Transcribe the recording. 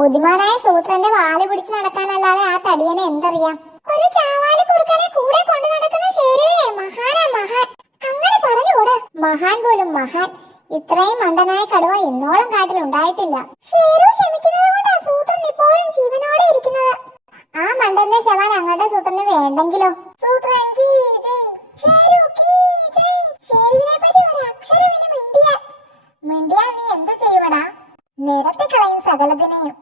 ബുദ്ധിമാനായ സൂത്രന്റെ വാല് പിടിച്ച് നടക്കാനല്ലാതെ ആ തടിയനെ എന്തറിയാം. ഒരു ചാവാലി കുറുക്കനെ കൂടെ കൊണ്ടു നടക്കുന്ന ശേരുവേ മഹാനാ മഹാൻ. അങ്ങനെ പറഞ്ഞുകൂടെ, മഹാൻ പോലും മഹാൻ. ഇത്രയും മണ്ടനായ കടുവ ഇന്നോളം കാട്ടിൽ ഉണ്ടായിട്ടില്ല. ശേരു ക്ഷമിക്കുന്നത് കൊണ്ടാ സൂത്രൻ ഇപ്പോഴും ജീവനോടെ ഇരിക്കുന്നത്. ആ മണ്ടന്റെ ശവാൻ അങ്ങോട്ട് സൂത്രന് വേണ്ടെങ്കിലോ? സൂത്രൻ കീ ജയ്, ശേരു കീ ജയ്. ശേരുവിനെ പറ്റി ഒരു അക്ഷരം മിണ്ടിയാൽ നീ എന്ത് ചെയ്യുവടാ? നിരത്തി കളയും സകലതിനെയും.